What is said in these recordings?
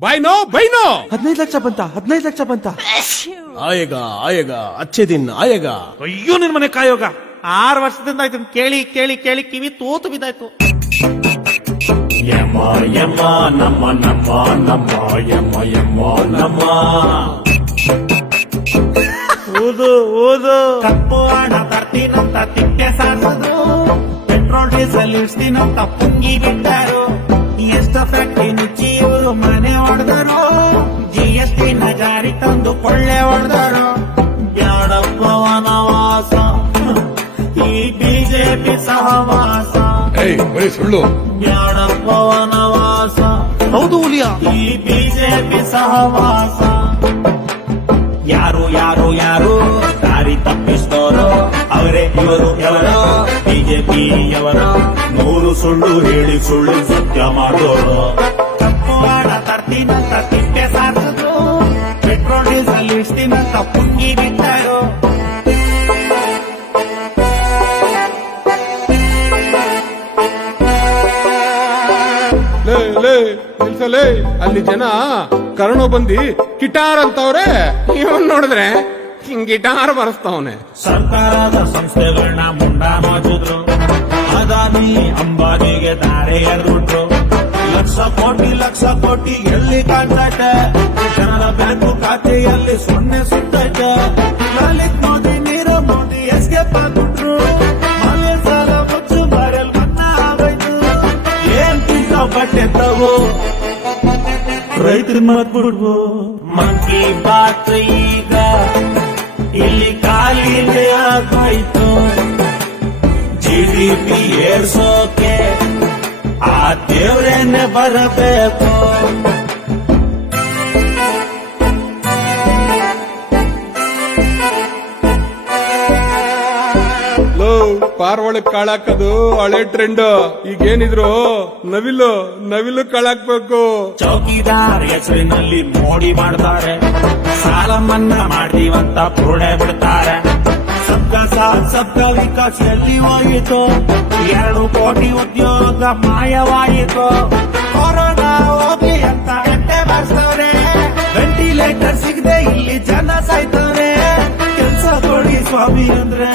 ಬೈನೋ 15 ಲಕ್ಷ ಬಂತ ಆಯೇಗ ಅಚ್ಚೆ ದಿನ ಆಯೇಗ. ಅಯ್ಯೋ ನಿನ್ ಮನೆ ಕಾಯೋಗ 6 ವರ್ಷದಿಂದ ಇದನ್ನ ಕೇಳಿ ಕೇಳಿ ಕೇಳಿ ಕಿವಿ ತೂತು ಬಿದ್ದಾಯ್ತು. ಯಮ್ಮ ಯಮ್ಮ ನಮ್ಮ ನಮ್ಮ ನಮ್ಮ ಯಮ್ಮ ಯಮ್ಮ ನಮ್ಮ ಓದು ಕಪ್ಪು ಹಣ ತರ್ತೀನಂತ ತಿಕ್ಕೆ ಸಾಸದು, ಪೆಟ್ರೋಲ್ ಡೀಸೆಲ್ ಇಳಿಸ್ತೀನಂತ ಪುಂಗಿ ಬಿಟ್ಟರು, ಎಷ್ಟ ಫ್ಯಾಕ್ಟ್ರಿ ಮುಚ್ಚಿ ಇವರು ಮನೆ ಹೊಡೆದರು, GST ನ ಜಾರಿ ತಂದು ಕೊಳ್ಳೆ ಹೊಡೆದರು. ಬ್ಯಾಡಪ್ಪ ವನವಾಸ ಈ ಬಿಜೆಪಿ ಸಹವಾಸ, ಬರೀ ಸುಳ್ಳು. ಬ್ಯಾಡಪ್ಪ ವನವಾಸ ಹೌದು ಹುಲಿಯ. ಈ ಬಿಜೆಪಿ ಸಹವಾಸ. ಯಾರು ಯಾರು ಯಾರು ದಾರಿ ತಪ್ಪಿಸ್ತೋರು, ಅವರೇ ಇವರು ఎవరో ಬಿಜೆಪಿಯವರ. 100 ಸುಳ್ಳು ಹೇಳಿ ಸುಳ್ಳು ಸತ್ಯ ಮಾಡೋರು. ಕಪ್ಪು ಹಣ ತರ್ತೀನಂತ ತಿಪ್ಪೆ ಸಾರಿಸಿದ್ರು, ಪೆಟ್ರೋಲ್ ಡೀಸೆಲ್ ಇಳಿಸ್ತೀನಂತ ಪುಂಗಿ ಬಿಟ್ಟರು. ನಿಲ್ಸಲೇ, ಅಲ್ಲಿ ಜನ ಕರ್ಣೋ ಬಂದಿ ಗಿಟಾರ್ ಅಂತವ್ರೆ, ಇವನ್ ನೋಡಿದ್ರೆ ಹಿಂಗ್ ಗಿಟಾರ್ ಬರಸ್ತವನೆ. ಸರ್ಕಾರದ ಸಂಸ್ಥೆಗಳನ್ನ ಮುಂಡ ಮಾಡಿದ್ರು, ಅದಾನಿ ಅಂಬಾನಿಗೆ ದಾರೆ ಎರೆದ್ಬಿಟ್ರು. ಲಕ್ಷ ಕೋಟಿ ಎಲ್ಲಿ ಕಾಣ್ತೈತೆ, ಜನರ ಬ್ಯಾಂಕು ಖಾತೆಯಲ್ಲಿ ಸೊನ್ನೆ ಸುತ್ತೈತೆ. ಲಲಿತ್ ಮೋದಿ ನೀರವ್ ಮೋದಿ ಎಸ್ಕೇಪ್ ಆಗ್ಬಿಟ್ರು, ಮನೆ ಸಾಲ ಮುಚ್ಚು ಬಾರೆಲ್ ಮನ್ನಾ ಆಗೋಯ್ತು. ಏನ್ ತಿಂತಾವ್ ಬಟ್ಟೆ ತಗೋ, ರೈತರ ಮತ್ಬಿಡ್ವು. ಮಂಕಿ ಬಾತ್ ಈಗ ಇಲ್ಲಿ ಖಾಲಿನೇ ಆಗೋಯ್ತು. GDP ಏರ್ಸೋಕೆ ಆ ದೇವ್ರೇನೆ ಬರಬೇಕು. ಪಾರ್ ಒಳಗ್ ಕಾಳಾಕದು ಹಳೆ ಟ್ರೆಂಡ್. ಈಗೇನಿದ್ರು ನವಿಲು ಕಾಳಾಕ್ಬೇಕು. ಚೌಕಿದಾರ್ ಹೆಸರಿನಲ್ಲಿ ಮೋಡಿ ಮಾಡ್ತಾರೆ, ಸಾಲ ಮನ್ನಾ ಮಾಡ್ತೀವಂತ ಪುರುಡೆ ಬಿಡ್ತಾರೆ. ಸಬ್ಕಾ ಸಾಥ್ ಸಬ್ಕಾ ವಿಕಾಸ್ ಎಲ್ಲಿ ಹೋಯಿತು, 2 ಕೋಟಿ ಉದ್ಯೋಗ ಮಾಯವಾಯಿತು. ಕೊರೋನಾ ಹೋಗ್ಲಿ ಅಂತ ಗಂಟೆ ಬಾರಿಸ್ತವ್ರೆ, ವೆಂಟಿಲೇಟರ್ ಸಿಗದೆ ಇಲ್ಲಿ ಜನ ಸಾಯ್ತವ್ರೆ. ಕೆಲ್ಸ ಕೊಡಿ ಸ್ವಾಮಿ ಅಂದ್ರೆ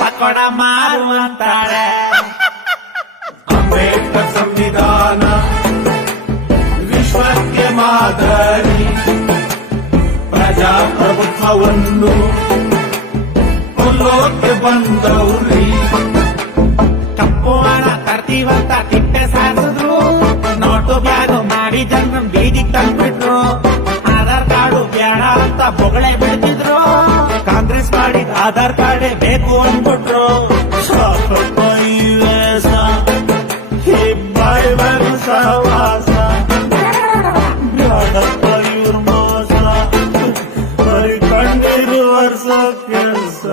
ಪಕೋಡ ಮಾರುವಂತಾಳೆ. ಅಂಬೇಡ್ಕರ್ ಸಂವಿಧಾನ ವಿಶ್ವಕ್ಕೆ ಮಾದರಿ, ಪ್ರಜಾಪ್ರಭುತ್ವವನ್ನು ಕೊಲ್ಲೋಕೆ ಬಂದವ್ರಿ. ಕಪ್ಪು ಹಣ ತರ್ತೀವಂತ ತಿಪ್ಪೆ ಸಾರಿಸಿದ್ರು, ನೋಟು ಬ್ಯಾನು ಮಾಡಿ ಜನ ಬೀದಿಗೆ ತಂದ್ಬಿಟ್ರು. ಆಧಾರ್ ಕಾರ್ಡು ಬೇಡ ಅಂತ ಬೊಗಳೆ ಬಿಡ್ತಿದ್ರು, ಕಾಂಗ್ರೆಸ್ ಮಾಡಿದ ಆಧಾರ್ ಕಾರ್ಡೇ ಬೇಕು ಅಂದ್ಬಿಟ್ರು. ಸಾಕಪ್ಪ ಈ ವೇಷ, ಹೆಬ್ಬಾಯಿ ಸಹವಾಸ, ಬ್ಯಾಡಪ್ಪ ಇವ್ರ ಮೋಸ, ಬರೀ ಕಣ್ಣೀರು ವರ್ಷ ಕೆಲಸ.